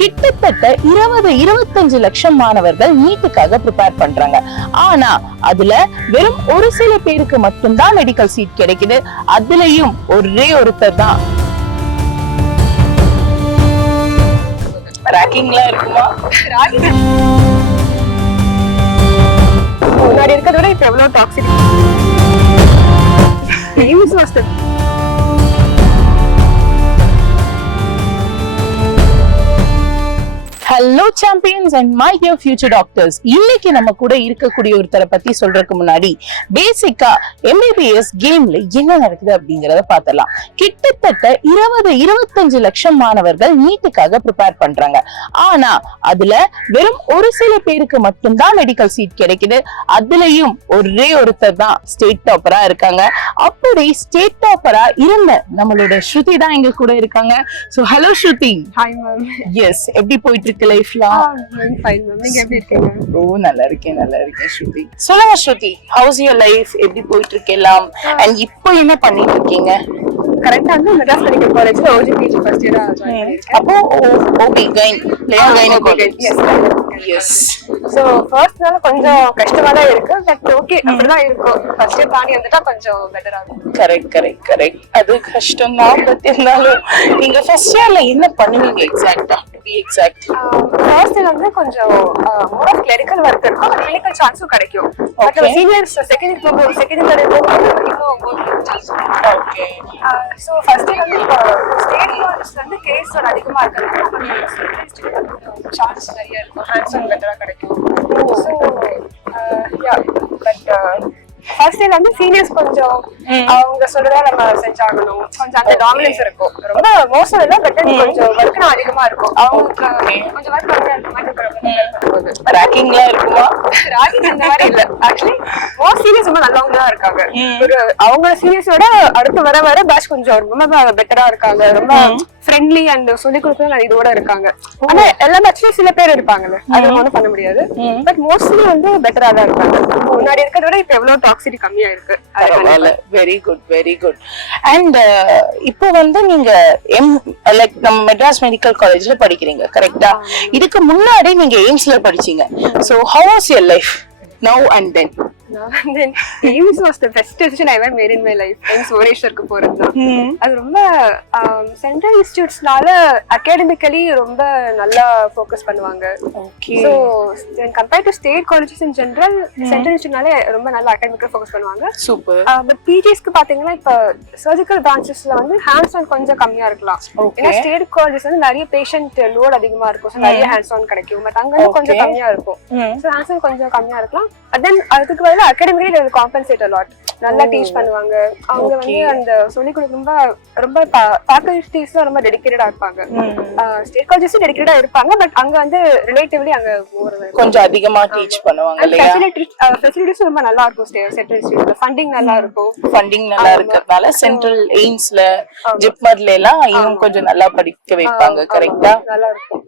கிட்டத்தட்ட 20-25 லட்சம் மாணவர்கள் நீட்டுக்காக ப்ரிப்பேர் பண்றாங்க. ஆனா அதுல வெறும் ஒரு சில பேருக்கு மட்டும்தான் மெடிக்கல் சீட் கிடைக்குது. அதுலயும் ஒரே ஒருத்தர் தான். ராக்கிங்லாம் இருக்குமா? முன்னாடி இருக்கிறத விட இப்ப எவ்வளவு toxic. Hello champions and my dear future doctors. இன்னைக்கு நம்ம கூட இருக்கக்கூடிய ஒருத்தரை பத்தி சொல்றதுக்கு முன்னாடி பேசிக்கா MBBS கேம்ல என்ன நடக்குது அப்படிங்கறத பார்த்தலாம். கிட்டத்தட்ட 20-25 லட்சம் மாணவர்கள் நீட்டுக்காக ப்ரிப்பேர் பண்றாங்க. ஆனா அதுல வெறும் ஒரு சில பேருக்கு மட்டும்தான் மெடிக்கல் சீட் கிடைக்குது. அதுலயும் ஒரே ஒருத்தர் தான் ஸ்டேட் டாப்பரா இருக்காங்க. அப்படி ஸ்டேட் டாப்பரா இருந்த நம்மளோட ஸ்ருதி தான் எங்க கூட இருக்காங்க. So hello Shruti. Hi ma'am. Yes, எப்படி போயிட்டு இருக்கு லைஃப்லாம்? Fine ma'am. நீங்க எப்படி இருக்கீங்க? நல்லா இருக்கேன் ஸ்ருதி. சொல்லுங்க ஸ்ருதி, ஹவுஸ் யுவர் லைஃப்? எப்படி போயிட்டு இருக்கு எல்லாம்? அண்ட் இப்போ என்ன பண்ணிட்டு இருக்கீங்க? கரெக்ட்டா வந்து மெட்ராஸ் மெடிக்கல் காலேஜ்ல OGPG ஃபர்ஸ்ட் இயரா ஜாயின் பண்ணிருக்கேன். அப்போ ஓபி கைன் கைனகாலஜி. எஸ். சோ ஃபர்ஸ்ட்னால கொஞ்சம் கஷ்டமா தான் இருக்கு. பட் ஓகே, அப்படிதான் இருக்கும். ஃபர்ஸ்ட் இயர் தாண்டி வந்துட்டா கொஞ்சம் பெட்டரா இருக்கும். கரெக்ட். அது கஷ்டம் தான். பட் இருந்தாலும் நீங்க ஃபர்ஸ்ட் இயர்ல என்ன பண்ணுவீங்க எக்ஸாக்ட்டா? ஃபர்ஸ்ட் இயர் வந்து கொஞ்சம் மோர் ஆஃப் கிளரிக்கல் ஒர்க் இருக்கும். கிளினிக்கல் சான்ஸும் கிடைக்கும். பட் சீனியர்ஸ் செகண்ட் இயர் போகும்போது இன்னும் chance. Okay. So first year வந்து ஸ்டேட் காலேஜ்ல வந்து கேஸ் அதிகமா இருக்கிறதுனால சான்ஸ் நிறைய இருக்கும். ஹேண்ட்ஸ் ஆன் பெட்டரா கிடைக்கும். So yeah, but first year வந்து சீனியர்ஸ் கொஞ்சம் அவங்க சொல்றதா நம்ம செஞ்சாகணும். கொஞ்சம் அந்த டாமினன்ஸ் இருக்கும். ரொம்ப மோசம் இல்ல, பட் கொஞ்சம் ஒர்க் அதிகமா இருக்கும். அவங்களுக்கு கொஞ்சம் ஒர்க் கம்மியா இருக்க மாதிரி இருக்கிறவங்க ராக்கிங்லாம் இருக்குமா? ராக்கிங் அந்த மாதிரி இல்ல. ஆக்சுவலி மோஸ்ட் சீனியர்ஸ் ரொம்ப நல்லவங்க தான் இருக்காங்க. ஒரு அவங்க சீனியர்ஸோட அடுத்து வர பேட்ச் கொஞ்சம் ரொம்ப பெட்டரா இருக்காங்க. ரொம்ப ஃப்ரெண்ட்லி அண்ட் சொல்லிக் கொடுக்கறது இதோட இருக்காங்க. ஆனா எல்லா பேட்ச்லயும் சில பேர் இருப்பாங்கல்ல, அது ஒண்ணும் பண்ண முடியாது. பட் மோஸ்ட்லி வந்து பெட்டரா தான் இருக்காங்க. முன்னாடி இருக்கிறத விட இப்ப எவ்வளவு டாக்ஸிட்டி கம்மியா இருக்கு. Very good. அண்ட் இப்போ வந்து நீங்க லைக் நம்ம மெட்ராஸ் மெடிக்கல் காலேஜ்ல படிக்கிறீங்க, கரெக்டா? இதுக்கு முன்னாடி நீங்க எய்ம்ஸ்ல படிச்சீங்க. So how was your life now and then? AIIMS was the best decision I ever made in my life. AIIMS Bhubaneswar போறது அது ரொம்ப சென்ட்ரல் இன்ஸ்டிடியூட்ஸ்னால அகாடமிக்கலி ரொம்ப நல்லா ஃபோக்கஸ் பண்ணுவாங்க. Okay. So compared to state colleges in general, central இன்ஸ்டிடியூட்னால ரொம்ப நல்லா அகாடமிக்கா ஃபோக்கஸ் பண்ணுவாங்க. சூப்பர். பட் பிஜிஸ்க்கு பாத்தீங்கன்னா இப்ப சர்ஜிக்கல் பிரான்ச்சஸ்ல வந்து ஹேண்ட்ஸ் ஆன் கொஞ்சம் கம்மியா இருக்கலாம். ஏன்னா ஸ்டேட் காலேஜஸ் வந்து நிறைய பேஷண்ட் லோட் அதிகமா இருக்கும். சோ நிறைய ஹேண்ட்ஸ் ஆன் கிடைக்கும். பட் அங்க கொஞ்சம் கம்மியா இருக்கும். சோ ஹேண்ட்ஸ் ஆன் கொஞ்சம் கம்மியா இருக்கலாம். பட் தென் அதுக்கு பதிலா academically they will compensate a lot. நல்லா டீச் பண்ணுவாங்க. அவங்க வந்து அந்த சொல்லிக் கொடுக்க ரொம்ப ஃபேக்கல்டிஸ்ல ரொம்ப டெடிகேட்டடா இருப்பாங்க. ஸ்டேட் காலேஜஸ் டெடிகேட்டடா இருப்பாங்க. பட் அங்க வந்து ரிலேட்டிவ்லி அங்க கொஞ்சம் அதிகமா டீச் பண்ணுவாங்க இல்லையா? ஃபெசிலிட்டிஸ் ரொம்ப நல்லா இருக்கும். சென்ட்ரல் இன்ஸ்டிடியூட்ல ஃபண்டிங் நல்லா இருக்கும். ஃபண்டிங் நல்லா இருக்கிறதுனால சென்ட்ரல் எய்ம்ஸ்ல ஜிப்மர்ல எல்லாம் இன்னும் கொஞ்சம் நல்லா படிக்க வைப்பாங்க, கரெக்டா? நல்லா இருக்கும்.